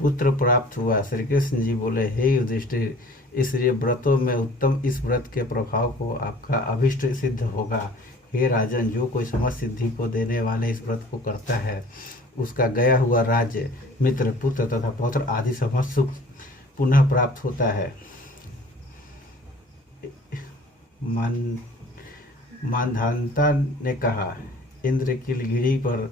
पुत्र प्राप्त हुआ। श्री कृष्ण जी बोले, हे युधिष्ठिर, इसलिए व्रतों में उत्तम इस व्रत के प्रभाव को आपका अभिष्ट सिद्ध होगा। हे राजन, जो कोई समस्त सिद्धि को देने वाले इस व्रत को करता है, उसका गया हुआ राज्य, मित्र, पुत्र तथा पौत्र आदि समस्त सुख पुनः प्राप्त होता है। मांधाता ने कहा, इंद्र की गिरी पर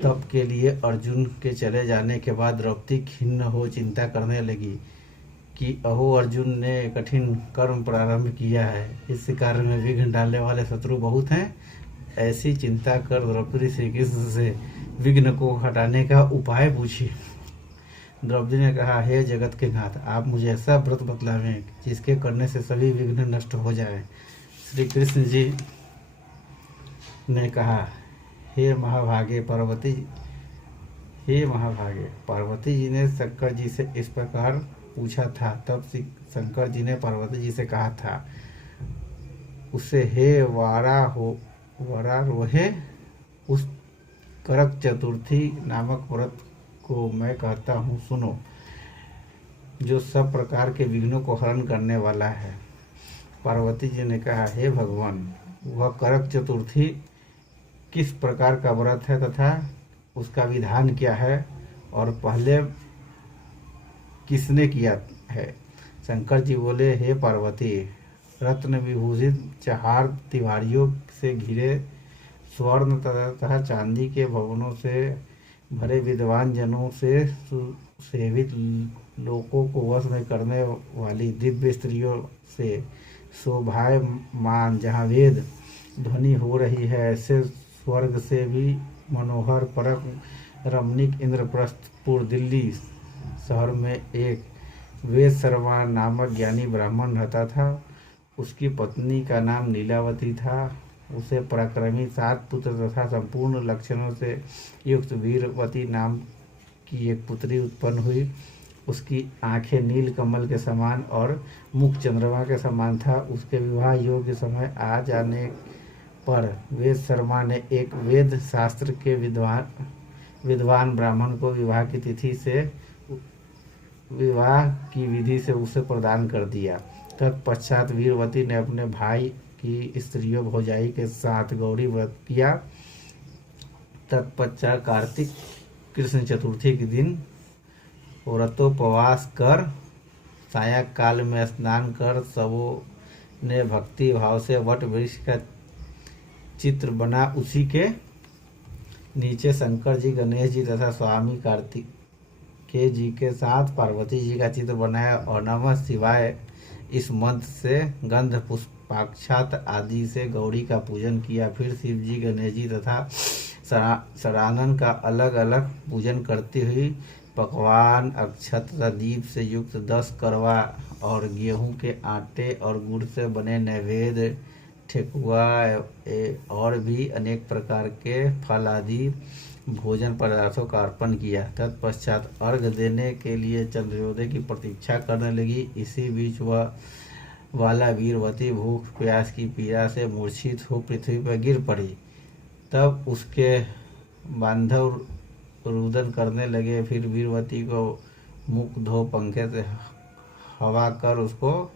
तप के लिए अर्जुन के चले जाने के बाद द्रौपदी खिन्न हो चिंता करने लगी कि अहो, अर्जुन ने कठिन कर्म प्रारंभ किया है, इस कार्य में विघ्न डालने वाले शत्रु बहुत हैं। ऐसी चिंता कर द्रौपदी श्री कृष्ण से विघ्न को हटाने का उपाय पूछी। द्रौपदी ने कहा, हे जगत के नाथ, आप मुझे ऐसा व्रत बतलावें जिसके करने से सभी विघ्न नष्ट हो जाएं। श्री कृष्ण जी ने कहा, हे महाभागे पार्वती जी ने शंकर जी से इस प्रकार पूछा था। तब शंकर जी ने पार्वती जी से कहा था उससे, हे वरारोहे, उस करक चतुर्थी नामक व्रत को मैं कहता हूँ, सुनो, जो सब प्रकार के विघ्नों को हरण करने वाला है। पार्वती जी ने कहा, हे भगवान, वह करक चतुर्थी किस प्रकार का व्रत है तथा उसका विधान क्या है और पहले किसने किया है? शंकर जी बोले, हे पार्वती, रत्न विभूषित 4 तिवारियों से घिरे स्वर्ण तथा चांदी के भवनों से भरे विद्वान जनों से सुसेवित लोकों को वश में करने वाली दिव्य स्त्रियों से शोभायमान, जहाँ वेद ध्वनि हो रही है, ऐसे स्वर्ग से भी मनोहर परम रमणीक इंद्रप्रस्थपुर दिल्ली शहर में एक वेद शर्मा नामक ज्ञानी ब्राह्मण रहता था। उसकी पत्नी का नाम नीलावती था। उसे पराक्रमी 7 पुत्र तथा संपूर्ण लक्षणों से युक्त वीरवती नाम की एक पुत्री उत्पन्न हुई। उसकी आंखें नील कमल के समान और मुख चंद्रमा के समान था। उसके विवाह योग्य समय आ जाने पर वेद शर्मा ने एक वेद शास्त्र के विद्वान ब्राह्मण को विवाह की तिथि से विवाह की विधि से उसे प्रदान कर दिया। तत्पश्चात वीरवती ने अपने भाई की स्त्रियों भौजाई के साथ गौरी व्रत किया। तत्पश्चात कार्तिक कृष्ण चतुर्थी के दिन व्रतोपवास कर साया काल में स्नान कर सबों ने भक्ति भाव से वट वृक्ष का चित्र बना उसी के नीचे शंकर जी, गणेश जी तथा स्वामी कार्तिकेय जी के साथ पार्वती जी का चित्र बनाया और नमः शिवाय इस मंत्र से गंध पुष्पाक्षत आदि से गौरी का पूजन किया। फिर शिव जी, गणेश जी तथा षडानन का अलग अलग पूजन करती हुई पकवान, अक्षत तथा दीप से युक्त 10 करवा और गेहूं के आटे और गुड़ से बने नैवेद्य, ठेकुआ और भी अनेक प्रकार के फल आदि भोजन पदार्थों का अर्पण किया। तत्पश्चात अर्घ देने के लिए चंद्रोदय की प्रतीक्षा करने लगी। इसी बीच वह वाला वीरवती भूख प्यास की पीड़ा से मूर्छित हो पृथ्वी पर गिर पड़ी। तब उसके बांधव रुदन करने लगे। फिर वीरवती को मुख धो पंखे से हवा कर उसको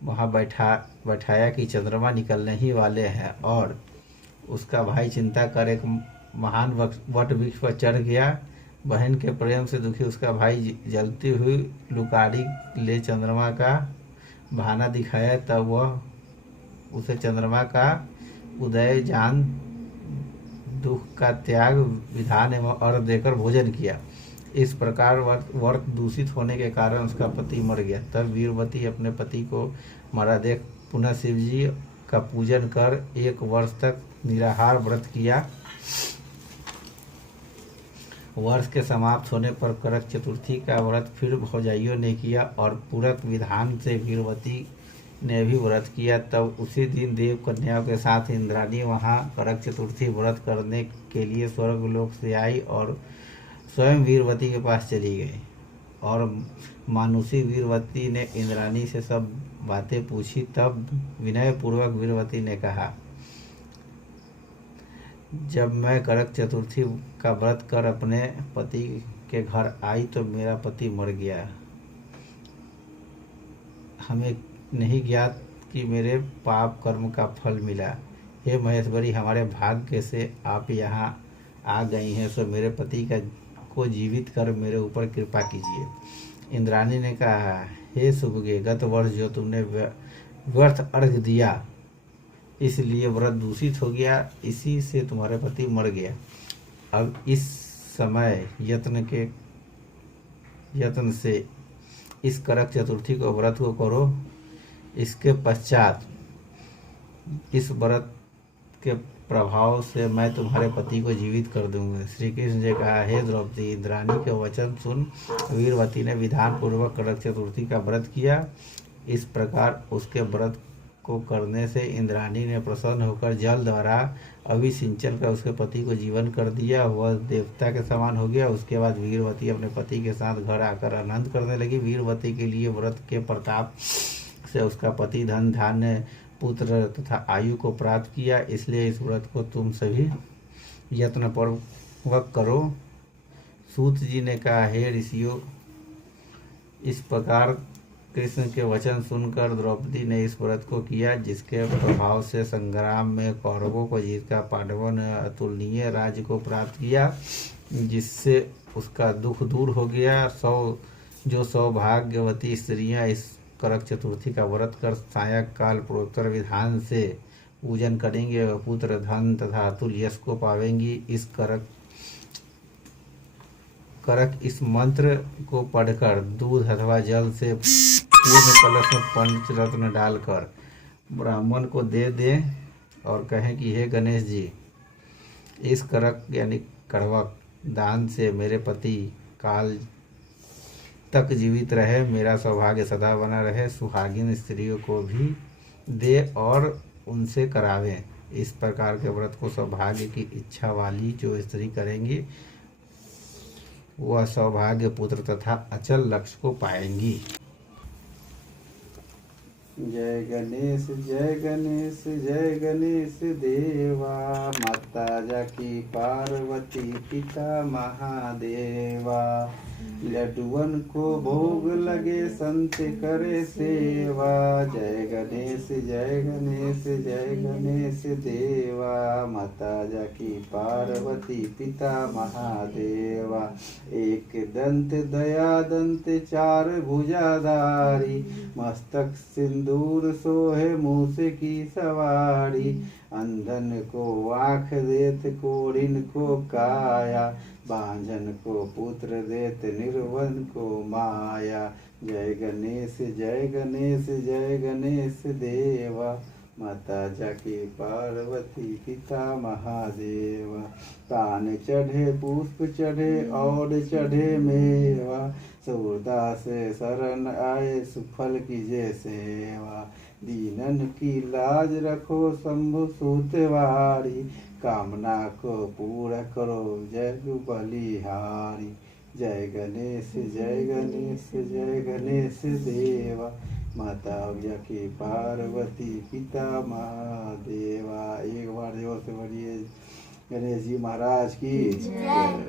वहाँ बैठाया कि चंद्रमा निकलने ही वाले हैं। और उसका भाई चिंता कर एक महान वट वृक्ष पर चढ़ गया। बहन के प्रेम से दुखी उसका भाई जलती हुई लुकारी ले चंद्रमा का बहाना दिखाया। तब वह उसे चंद्रमा का उदय जान दुख का त्याग विधान एवं अर्घ देकर भोजन किया। इस प्रकार व्रत दूषित होने के कारण उसका पति मर गया। तब वीरवती अपने पति को मरा देख पुनः शिव जी का पूजन कर 1 वर्ष तक निराहार व्रत किया। वर्ष के समाप्त होने पर करक चतुर्थी का व्रत फिर भौजाइयों ने किया और पूरक विधान से वीरवती ने भी व्रत किया। तब उसी दिन देव कन्याओं के साथ इंद्राणी वहाँ करक चतुर्थी व्रत करने के लिए स्वर्गलोक से आई और स्वयं वीरवती के पास चली गई। और मानुषी वीरवती ने इंद्राणी से सब बातें पूछी। तब विनय पूर्वक वीरवती ने कहा, जब मैं करक चतुर्थी का व्रत कर अपने पति के घर आई तो मेरा पति मर गया। हमें नहीं ज्ञात कि मेरे पाप कर्म का फल मिला। हे महेश्वरी, हमारे भाग्य से आप यहाँ आ गई हैं, सो मेरे पति को जीवित कर मेरे ऊपर कृपा कीजिए। इंद्राणी ने कहा, हे सुभगे, गत वर्ष जो तुमने व्यर्थ अर्घ दिया इसलिए व्रत दूषित हो गया, इसी से तुम्हारे पति मर गया। अब इस समय यत्न से इस करक चतुर्थी को व्रत को करो। इसके पश्चात इस व्रत के प्रभाव से मैं तुम्हारे पति को जीवित कर दूंगा। श्री कृष्ण जी कहा, हे द्रौपदी, इंद्राणी के वचन सुन वीरवती ने विधान पूर्वक करक चतुर्थी का व्रत किया। इस प्रकार उसके व्रत को करने से इंद्राणी ने प्रसन्न होकर जल द्वारा अभिसिंचन कर उसके पति को जीवन कर दिया। वह देवता के समान हो गया। उसके बाद वीरवती अपने पति के साथ घर आकर आनंद करने लगी। वीरवती के लिए व्रत के प्रताप से उसका पति धन धान्य पुत्र तथा आयु को प्राप्त किया। इसलिए इस व्रत को तुम सभी यत्नपूर्वक करो। सूत जी ने कहा, हे ऋषियों, इस प्रकार कृष्ण के वचन सुनकर द्रौपदी ने इस व्रत को किया, जिसके प्रभाव से संग्राम में कौरवों को जीतकर पांडवों ने अतुलनीय राज्य को प्राप्त किया, जिससे उसका दुख दूर हो गया। जो सौभाग्यवती स्त्रियां इस करक चतुर्थी का व्रत कर सायंकाल प्रोत्तर विधान से पूजन करेंगे, वह पुत्र धन तथा अतुल यश को पावेंगी। इस इस मंत्र को पढ़कर दूध अथवा जल से पूर्ण कलश में पंचरत्न डालकर ब्राह्मण को दे दें और कहें कि हे गणेश जी, इस करक यानी कड़वा दान से मेरे पति काल तक जीवित रहे, मेरा सौभाग्य सदा बना रहे। सुहागिन स्त्रियों को भी दे और उनसे करावें। इस प्रकार के व्रत को सौभाग्य की इच्छा वाली जो स्त्री करेंगी वह सौभाग्य पुत्र तथा अचल लक्ष्य को पाएंगी। जय गणेश जय गणेश जय गणेश देवा, माता जाकी पार्वती पिता महादेवा। लड्डुअन को भोग लगे संत करे सेवा, जय गणेश जय गणेश जय गणेश देवा, माता जाकी पार्वती पिता महादेवा। एक दंत दया दंत चार भुजाधारी, मस्तक सिंदूर सोहे मूस की सवारी। अंधन को आँख देत कोढ़िन को काया, बांझन को पुत्र देत निर्वन को माया। जय गणेश जय गणेश जय गणेश देवा, माता जाकी पार्वती पिता महादेवा। कान चढ़े पुष्प चढ़े और चढ़े मेवा, सूरदास शरण आए सुफल कीजे सेवा। दीनन की लाज रखो शंभु सूतवारी, कामना को पूरा करो जग बलिहारी। जय गणेश जय गणेश जय गणेश देवा, माता जाकी पार्वती पिता महादेवा। एक बार जोर से बोलिए गणेश जी महाराज की जय।